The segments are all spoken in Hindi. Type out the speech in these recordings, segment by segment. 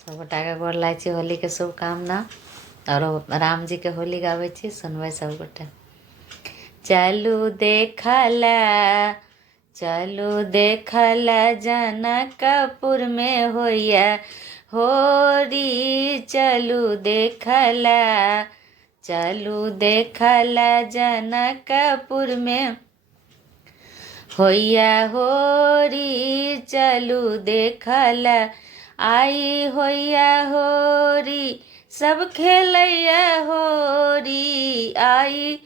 सब गोटाके गोर लागै छी, होली के शुभकामना। और राम जी के होली गाबै छी, सुनबै सब गोटे। चलू देखला, चलू देखला जनकपुर में होइया होरी। चलू देखला, चलू देखला जनकपुर में होइया होरी। चलू देखला आई होइया होरी, सब खेलैया होरी। आई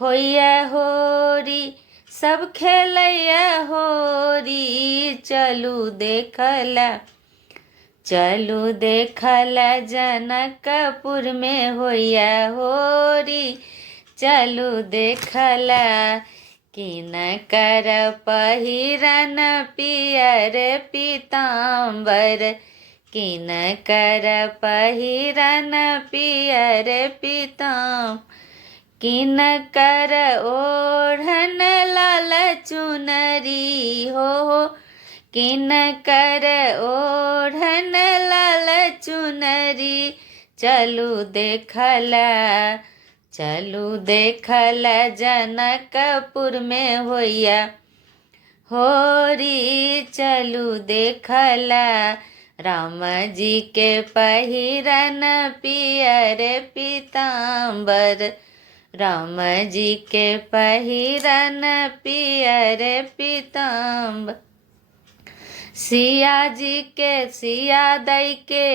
होइया होरी, सब खेलैया होरी। चलू देखला, चलू देखला जनकपुर में होइया होरी। चलू देखला किनकर पहिरन पियर पीताम्बर। किनकर पहिरन पियर पीताम्बर, किनकर ओढ़न लाल चुनरी हो। किनकर ओढ़न लाल चुनरी। चलू देखला, चलू देखला जनकपुर में होइया होरी। चलू देखला राम जी के पहिरन पियर पीताम्बर। राम जी के पहिरन पियर पीताम्बर। सिया जी के, सिया दई के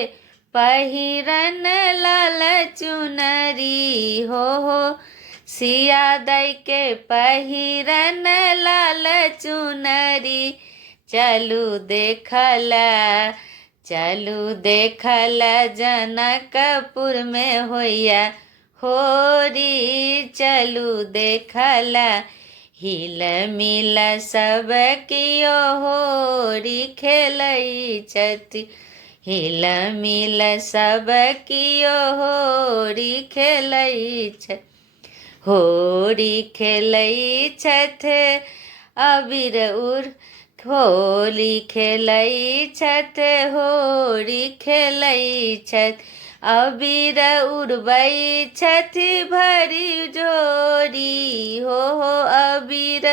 पहिरन लाल चुनरी हो। सिया दई के पहिरन लाल चुनरी। चलू देखला, चलू देखला जनकपुर में होइया होरी। चलू देखला हिल मिल सब कियो होरी खेलै छथि। हिल मिल सब कियो होरी खेलै छथि। होरी खेलै छथि अबीर उर, होली खेलै छथि होरी खेलै छथि। अबीर उड़बै छथि भरी जोरी हो। अबीर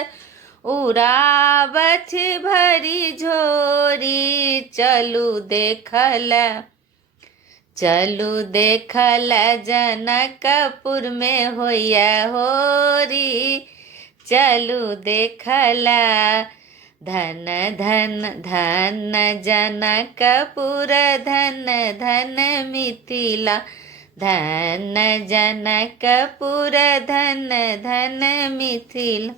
उड़ाबथ भरी झोरी। चलू देखला, चलू देखला जनकपुर में होइया होरी। चलू देखला धन धन धन जनकपुर, धन धन मिथिला। धन जनकपुर, धन धन मिथिला।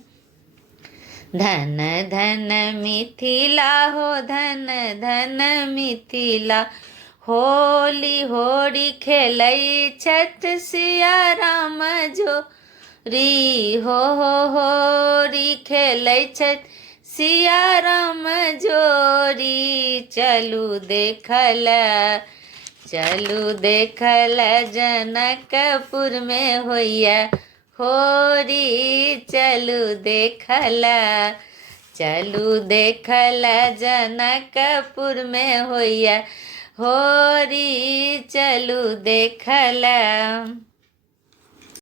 धन धन मिथिला हो, धन धन मिथिला। होली होरी खेलै छथि सिया राम जोरी हो। होरी खेलै छथि सिया राम जोरी। चलू देखला, चलू देखला जनकपुर में होइया होरी। चलू देखला, चलू देखला जनकपुर में होइया होरी। चलू देखला।